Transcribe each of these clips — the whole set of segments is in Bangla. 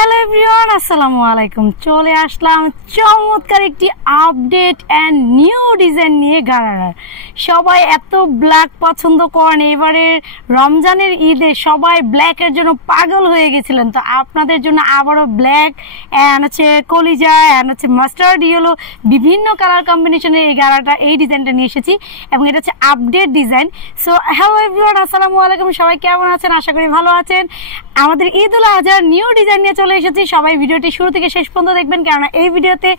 হ্যালো এভরিওয়ান, আসসালামু আলাইকুম। চলে আসলাম চমৎকার একটি আপডেট অ্যান্ড নিউ ডিজাইন নিয়ে গারারার। সবাই এত ব্ল্যাক পছন্দ করেন, এবারে রমজানের ঈদে সবাই ব্ল্যাকের জন্য পাগল হয়ে গেছিলেন। তো আপনাদের জন্য আবারও ব্ল্যাক অ্যান্ড হচ্ছে কলিজা অ্যান্ড হচ্ছে মাস্টার্ড ইয়েলো বিভিন্ন কালার কম্বিনেশনের এই গারাটা, এই ডিজাইনটা নিয়ে এসেছি এবং এটা হচ্ছে update design. So hello everyone, আসসালামু আলাইকুম। সবাই কেমন আছেন? আশা করি ভালো আছেন। আমাদের ঈদ উল আজহার নিউ ডিজাইন নিয়ে চলে এসেছি। সবাই ভিডিওটি শুরু থেকে শেষ পর্যন্ত দেখবেন, কেননা এই ভিডিওতে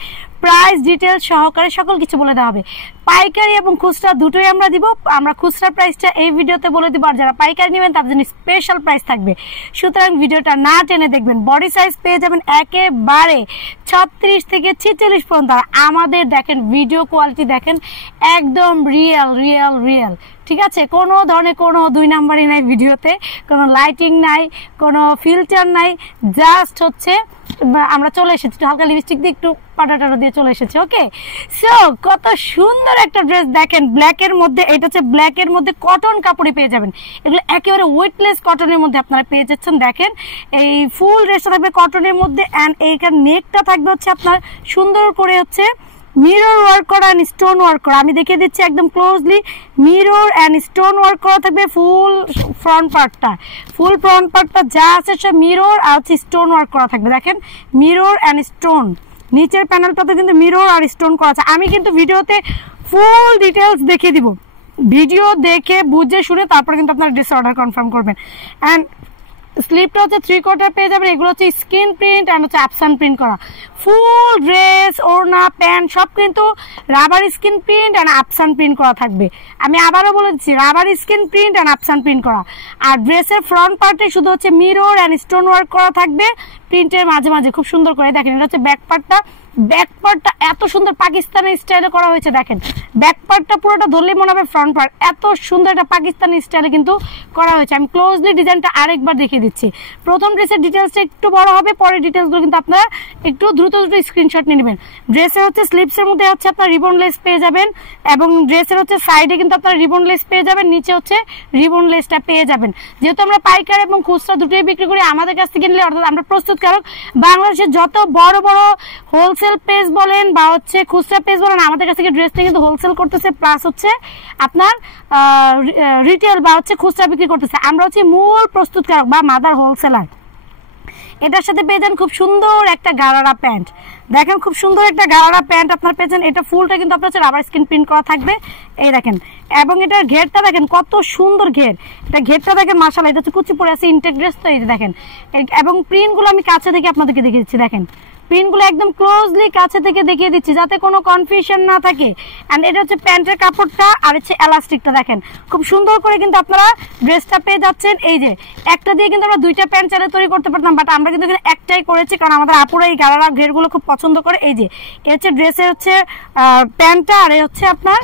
প্রাইস ডিটেলস সহকারে সকল কিছু বলে দেওয়া হবে। পাইকারি এবং খুচরা দুটোই আমরা দিব। আমরা খুচরা প্রাইসটা এই ভিডিওতে বলে দিব, আর যারা পাইকারি নেবেন তাদের জন্য স্পেশাল প্রাইস থাকবে। সুতরাং ভিডিওটা না টেনে দেখবেন। বডি সাইজ পেয়ে যাবেন একেবারে 36 থেকে 46 পর্যন্ত। আর আমাদের দেখেন ভিডিও কোয়ালিটি দেখেন, একদম রিয়েল রিয়েল রিয়েল। ঠিক আছে, কোনো ধরনের কোনো দুই নাম্বারই নাই ভিডিওতে, কোনো লাইটিং নাই, কোনো ফিল্টার নাই। জাস্ট হচ্ছে আমরা চলে এসেছি হালকা লিপস্টিক দিয়ে একটু পাটাটাটা দিয়ে চলে এসেছি। ওকে, সো কত সুন্দর একটা ড্রেস দেখেন ব্ল্যাকের মধ্যে। এটা হচ্ছে ব্ল্যাকের মধ্যে কটন কাপড়ে পেয়ে যাবেন। এগুলো একেবারে ওয়েটলেস কটনের মধ্যে আপনারা পেয়ে যাচ্ছেন। দেখেন এই ফুল ড্রেসটা থাকবে কটনের মধ্যে, অ্যান্ড এইখানে নেকটা থাকবে হচ্ছে আপনার সুন্দর করে হচ্ছে মিরর ওয়ার্ক করা এন্ড স্টোন ওয়ার্ক করা। আমি দেখিয়ে দিচ্ছি একদম closely. Mirror and stone work করা থাকবে ফুল ফ্রন্ট পার্টটা। ফুল ফ্রন্ট পার্টটা যা আছে সব মিরর আর হচ্ছে স্টোন ওয়ার্ক করা থাকবে। দেখেন মিরর এন্ড স্টোন। নিচের প্যানেলটাতে কিন্তু মিরর আর স্টোন করা আছে। আমি কিন্তু ভিডিওতে ফুল ডিটেলস দেখিয়ে দিব। ভিডিও দেখে বুঝে শুনে তারপরে কিন্তু আপনারা ড্রেস অর্ডার কনফার্ম করবেন। অ্যান্ড স্লিপটা হচ্ছে 3/4 পেয়ে যাবেন। এগুলো হচ্ছে স্ক্রিন প্রিন্ট অ্যান্ড হচ্ছে আপসান প্রিন্ট করা। ফুল ড্রেস, ওড়না, প্যান্ট সব কিন্তু রাবার স্ক্রিন প্রিন্ট অ্যান্ড আপসান প্রিন্ট করা থাকবে। আমি আবারও বলে দিচ্ছি, রাবার স্ক্রিন প্রিন্ট অ্যান্ড আপসান প্রিন্ট করা। আর ড্রেসের ফ্রন্ট পার্টে শুধু হচ্ছে মিরর অ্যান্ড স্টোন ওয়ার্ক করা থাকবে প্রিন্টের মাঝে মাঝে, খুব সুন্দর করে। দেখেন এটা হচ্ছে ব্যাক পার্টটা। ব্যাক পার্টটা এত সুন্দর পাকিস্তানি স্টাইলে করা হয়েছে। দেখেন ব্যাক পার্টটা পুরোটা ধরলেই মনে হবে ফ্রন্ট পার্ট। এত সুন্দর একটা পাকিস্তানি স্টাইলে কিন্তু করা হয়েছে। আমি ক্লোজলি ডিজাইনটা আরেকবার দেখিয়ে দিচ্ছি। প্রথম ড্রেসের ডিটেলসটা একটু বড় হবে, পরের ডিটেলসগুলো কিন্তু আপনারা একটু দ্রুত স্ক্রিনশট নিয়ে নেবেন। ড্রেসের হচ্ছে স্লিপসের মধ্যে হচ্ছে আপনার রিবন লেস পেয়ে যাবেন, এবং ড্রেসের হচ্ছে সাইডে কিন্তু আপনার রিবন লেস পেয়ে যাবেন, নিচে হচ্ছে রিবন লেসটা পেয়ে যাবেন। যেহেতু আমরা পাইকার এবং খুচরা দুটোই বিক্রি করি, আমাদের কাছ থেকে নিলে অর্থাৎ আমরা প্রস্তুতকারক, বাংলাদেশের যত বড় বড় হোলসেল পেজ বলেন বা হচ্ছে খুচরা পেজ বলেন, আমাদের কাছ থেকে ড্রেসটা কিন্তু হোলসেল করতেছে, প্লাস হচ্ছে আপনার রিটেল বা হচ্ছে খুচরা বিক্রি করতেছে। আমরা হচ্ছে মূল প্রস্তুতকারক বা মাদার হোলসেলার। এটার সাথে পেয়ে যান খুব সুন্দর একটা গারারা প্যান্ট। দেখেন খুব সুন্দর একটা গারারা প্যান্ট আপনার পেয়েছেন। এটা ফুলটা কিন্তু আপনার হচ্ছে রাবার স্ক্রিন প্রিন্ট করা থাকবে, এই দেখেন। এবং এটার ঘেরটা দেখেন কত সুন্দর ঘের। এটা ঘেরটা দেখেন মাশাআল্লাহ, এটা হচ্ছে কুচি পরে আছে ইনটেক ড্রেস। তো এই যে দেখেন, এবং প্রিন্টগুলো আমি কাছে থেকে আপনাদেরকে দেখিয়ে দিচ্ছি। দেখেন প্রিন্টগুলো একদম ক্লোজলি কাছে থেকে দেখিয়ে দিচ্ছি যাতে কোনো কনফিউশন না থাকে। অ্যান্ড এটা হচ্ছে প্যান্টের কাপড়টা আর হচ্ছে এলাস্টিকটা। দেখেন খুব সুন্দর করে কিন্তু আপনারা ড্রেসটা পেয়ে যাচ্ছেন। এই যে একটা দিয়ে কিন্তু আমরা দুইটা প্যান্ট চাইলে তৈরি করতে পারতাম, বাট আমরা কিন্তু এখানে একটাই করেছি, কারণ আমাদের আপুরা এই গারারা ঘেরগুলো খুব পছন্দ করে। এই যে এ হচ্ছে ড্রেসের হচ্ছে প্যান্টটা, আর এই হচ্ছে আপনার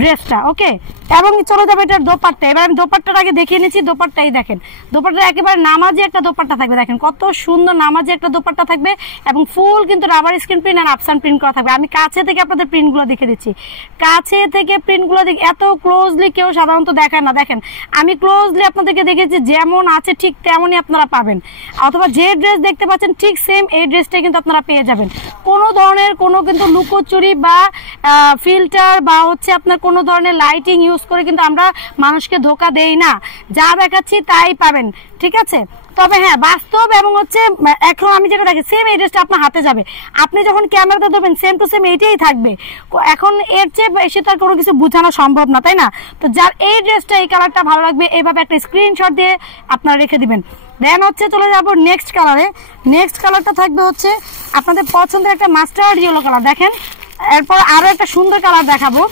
ড্রেসটা। ওকে, এবং চলে যাবে এটার দোপাট্টা। এবার আমি দোপাট্টার আগে দেখিয়ে নিচ্ছি। দোপাট্টাই দেখেন, দোপাট্টা একেবারে নামাজি একটা দোপাট্টা থাকবে। দেখেন কত সুন্দর নামাজি একটা দোপাট্টা থাকবে, এবং ফুল কিন্তু রাবার স্ক্রিন প্রিন্ট আর আপসান প্রিন্ট করা থাকবে। আমি কাছে থেকে আপনাদের প্রিন্টগুলো দেখে দিচ্ছি। কাছে থেকে প্রিন্টগুলো দেখে এত ক্লোজলি কেউ সাধারণত দেখায় না। দেখেন আমি ক্লোজলি আপনাদেরকে দেখেছি, যেমন আছে ঠিক তেমনই আপনারা পাবেন, অথবা যে ড্রেস দেখতে পাচ্ছেন ঠিক সেম এই ড্রেসটাই কিন্তু আপনারা পেয়ে যাবেন। কোনো ধরনের কোনো কিন্তু লুকোচুরি বা ফিল্টার বা হচ্ছে আপনার কোনো ধরনের লাইটিং ইউজ করে কিন্তু আমরা মানুষকে ধোকা দেই না। যা দেখাচ্ছি তাই পাবেন, ঠিক আছে। তবে হ্যাঁ, বাস্তব এবং হচ্ছে এখন আমি যেটা দেখি সেম এই ড্রেসটা আপনার হাতে যাবে। আপনি যখন ক্যামেরাতে ধরবেন সেম টু সেম এইটাই থাকবে। এখন এর চেয়ে বেশি তো আর কোনো কিছু বোঝানো সম্ভব না, তাই না? তো যার এই ড্রেসটা এই কালারটা ভালো লাগবে, এইভাবে একটা স্ক্রিনশট দিয়ে আপনারা রেখে দিবেন। দেন হচ্ছে চলে যাবো নেক্সট কালারে। নেক্সট কালারটা থাকবে হচ্ছে আপনাদের পছন্দের একটা মাস্টার্ড ইয়েলো কালার। দেখেন এরপর আরো একটা সুন্দর কালার দেখাবো।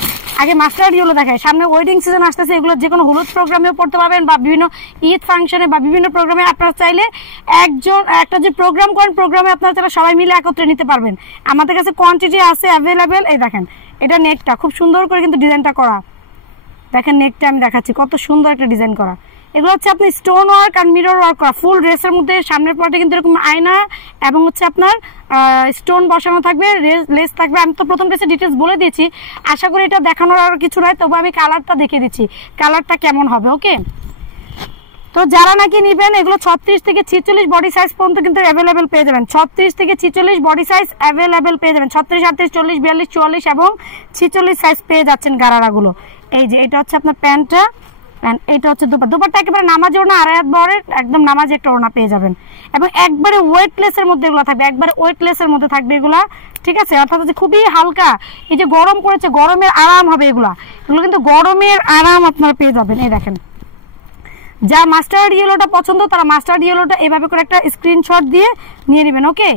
আগে মাস্টার্ড ইয়েলো দেখায়। সামনে ওয়েডিং সিজন আসতেছে, এগুলো যে কোনো হলুদ প্রোগ্রামেও পড়তে পারবেন বা বিভিন্ন ঈদ ফাংশনে বা বিভিন্ন প্রোগ্রামে আপনারা চাইলে একটা যে প্রোগ্রাম করেন, প্রোগ্রামে আপনারা চাইলে সবাই মিলে একত্রে নিতে পারবেন। আমাদের কাছে কোয়ান্টিটি আছে অ্যাভেলেবেল। এই দেখেন এটা নেকটা খুব সুন্দর করে কিন্তু ডিজাইনটা করা। দেখেন নেকটা আমি দেখাচ্ছি, কত সুন্দর একটা ডিজাইন করা। এগুলো হচ্ছে আপনি স্টোন ওয়ার্ক আর মিরর ওয়ার্ক করা। ফুল ড্রেসের মধ্যে সামনের পার্টে কিন্তু এরকম আয়না এবং হচ্ছে আপনার স্টোন বসানো থাকবে, লেস থাকবে। আমি তো প্রথম ড্রেসের ডিটেলস বলে দিয়েছি, আশা করি এটা দেখানোর আর কিছু নয়, তবু আমি কালারটা দেখিয়ে দিচ্ছি কালারটা কেমন হবে। ওকে, তো যারা নাকি নিবেন এগুলো 36 থেকে 46 বডি সাইজ পর্যন্ত কিন্তু অ্যাভেলেবেল পেয়ে যাবেন। 36 থেকে 46 বডি সাইজ অ্যাভেলেবেল পেয়ে যাবেন। 36, 38, 40, 42, 44 এবং 46 সাইজ পেয়ে যাচ্ছেন গারারাগুলো। এই যে এটা হচ্ছে আপনার প্যান্টটা, এটা হচ্ছে দুপাট্টা একেবারে নামাজ ওড়না, আড়াই হাত বহরের একদম নামাজি একটা ওড়না পেয়ে যাবেন। এবং একবারে ওয়েটলেসের মধ্যে এগুলো থাকবে, একবারে ওয়েটলেসের মধ্যে থাকবে এগুলা, ঠিক আছে। অর্থাৎ হচ্ছে খুবই হালকা, এই যে গরম পড়েছে গরমের আরাম হবে এগুলো কিন্তু গরমের আরাম আপনারা পেয়ে যাবেন। এই দেখেন, যা মাস্টার্ড ইয়েলোটা পছন্দ তারা মাস্টার্ড ইয়েলোটা এভাবে করে একটা স্ক্রিনশট দিয়ে নিয়ে নেবেন। ওকে,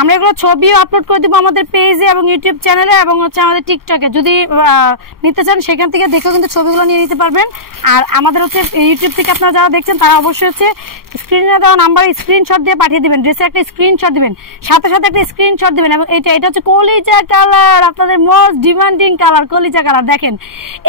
আমরা এগুলো ছবিও আপলোড করে দেবো আমাদের পেজে এবং ইউটিউব চ্যানেলে এবং হচ্ছে আমাদের টিকটকে। যদি নিতে চান সেখান থেকে দেখেও কিন্তু ছবিগুলো নিয়ে নিতে পারবেন। আর আমাদের হচ্ছে ইউটিউব থেকে আপনারা যারা দেখছেন তারা অবশ্যই হচ্ছে স্ক্রিনে দেওয়া নাম্বারে স্ক্রিনশট দিয়ে পাঠিয়ে দিবেন, ড্রেসের একটা স্ক্রিনশট দিবেন, সাথে সাথে একটা স্ক্রিনশট দিবেন। এবং এটা হচ্ছে কলিজা কালার, আপনাদের মোস্ট ডিমান্ডিং কালার কলিজা কালার। দেখেন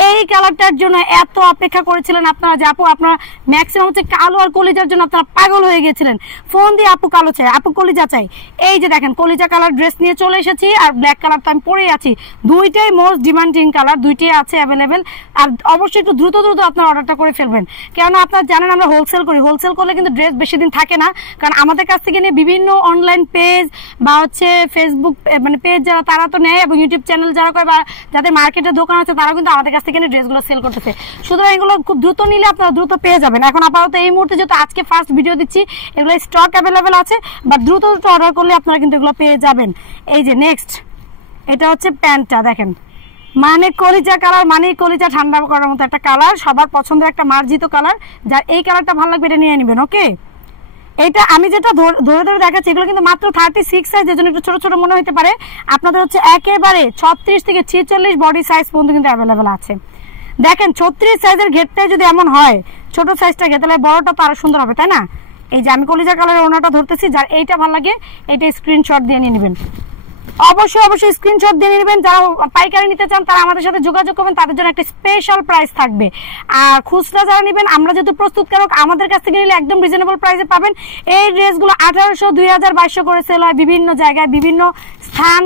এই কালারটার জন্য এত অপেক্ষা করেছিলেন আপনারা যে আপু আপনারা ম্যাক্সিমাম হচ্ছে কালো আর কলিজার জন্য আপনারা পাগল হয়ে গিয়েছিলেন, ফোন দিয়ে আপু কালো চাই, আপু কলিজা চাই। এই যে দেখেন কলিজা কালার ড্রেস নিয়ে চলে এসেছি, আর ব্ল্যাক কালার তো আমি পরেই আছি, দুইটাই মোস্ট ডিমান্ডিং কালার, দুইটাই আছে অ্যাভেলেবেল। আর অবশ্যই একটু দ্রুত দ্রুত আপনার অর্ডারটা করে ফেলবেন, কেননা আপনারা জানেন আমরা হোলসেল করি, হোলসেল করলে কিন্তু ড্রেস বেশি দিন থাকে না। কারণ আমাদের কাছ থেকে নিয়ে বিভিন্ন অনলাইন পেজ বা হচ্ছে ফেসবুক মানে পেজ যারা তারা তো নেয় এবং ইউটিউব চ্যানেল যারা করে বা যাদের মার্কেটের দোকান আছে তারা কিন্তু আমাদের কাছ থেকে নিয়ে ড্রেসগুলো সেল করতেছে। সুতরাং এগুলো খুব দ্রুত নিলে আপনারা দ্রুত পেয়ে যাবেন। এখন আপাতত এই মুহূর্তে যেহেতু আজকে ফার্স্ট ভিডিও দিচ্ছি এগুলো স্টক অ্যাভেলেবেল আছে, বা দ্রুত দ্রুত অর্ডার করলে আপনারা কিন্তু এগুলো পেয়ে যাবেন। এই যে নেক্সট এটা হচ্ছে প্যান্টটা, দেখেন মানে কলিজা কালার, মানে কলিজা ঠান্ডা করার মতো একটা কালার, সবার পছন্দের একটা মার্জিত কালার। যার এই কালারটা ভালো লাগবে এটা নিয়ে নেবেন। ওকে, এটা আমি যেটা ধরে ধরে দেখাচ্ছি এগুলো কিন্তু মাত্র 36 সাইজ, এর জন্য একটু ছোট ছোট মনে হতে পারে। আপনাদের হচ্ছে একেবারে 36 থেকে 46 বডি সাইজ পর্যন্ত কিন্তু অ্যাভেলেবেল আছে। দেখেন 36 সাইজের ঘেরটাই যদি এমন হয়, ছোট সাইজটা ঘের তাহলে বড়টা তো আরো সুন্দর হবে, তাই না? এই যে আমি কলিজা কালারের ওনাটা ধরতেছি, যার এইটা ভালো লাগে এইটা স্ক্রিনশট দিয়ে নিয়ে নেবেন। অবশ্যই স্ক্রিনশট দিয়ে নেবেন। যারা পাইকারি নিতে চান তারা আমাদের সাথে যোগাযোগ করবেন, তাদের জন্য একটা স্পেশাল প্রাইস থাকবে। আর খুচরা যারা নেবেন, আমরা যেহেতু প্রস্তুতকারক আমাদের কাছ থেকে নিলে একদম রিজনেবল প্রাইসে পাবেন। এই ড্রেসগুলো 1800, 2000, 2200 করে সেল হয় বিভিন্ন জায়গায়, বিভিন্ন স্থান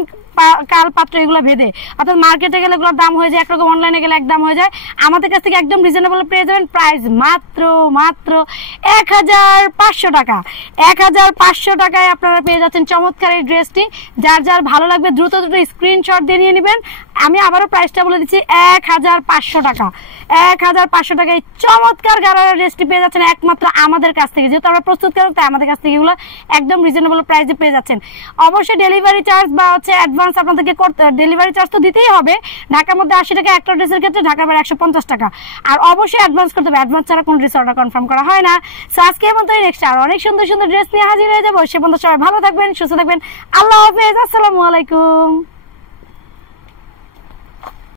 কাল পাত্র এগুলো ভেদে। অর্থাৎ মার্কেটে গেলে এগুলোর দাম হয়ে যায় একরকম, অনলাইনে গেলে এক দাম হয়ে যায়। আমাদের কাছ থেকে একদম রিজনেবল পেয়ে যাবেন। প্রাইস মাত্র 1500 টাকা। 1500 টাকায় আপনারা পেয়ে যাচ্ছেন চমৎকার এই ড্রেসটি। যার যার ভালো লাগবে দ্রুত দ্রুত স্ক্রিনশট দিয়ে নিয়ে নেবেন। আমি আবারও প্রাইসটা বলে দিচ্ছি 1500 টাকা। 1500 টাকায় চমৎকার গারারা ড্রেসটি পেয়ে যাচ্ছেন একমাত্র আমাদের কাছ থেকে। যেহেতু আমরা প্রস্তুতকারক তাই আমাদের কাছ থেকে এগুলো একদম রিজনেবল প্রাইসে পেয়ে যাচ্ছেন। অবশ্যই ডেলিভারি চার্জ বা হচ্ছে অ্যাডভান্স আপনাদেরকে ডেলিভারি চার্জ তো দিতেই হবে। ঢাকার মধ্যে 80 টাকা, একটা ড্রেসের ক্ষেত্রে ঢাকার বাইরে 150 টাকা। আর অবশ্যই অ্যাডভান্স করতে হবে, অ্যাডভান্স ছাড়া কোনো ড্রেস অর্ডার কনফার্ম করা হয় না। সো আজকে মতো নেক্সট আর অনেক সুন্দর সুন্দর ড্রেস নিয়ে হাজির হয়ে যাবো। সে পর্যন্ত সবাই ভালো থাকবেন, সুস্থ থাকবেন। আল্লাহ হাফেজ, আসসালামু আলাইকুম।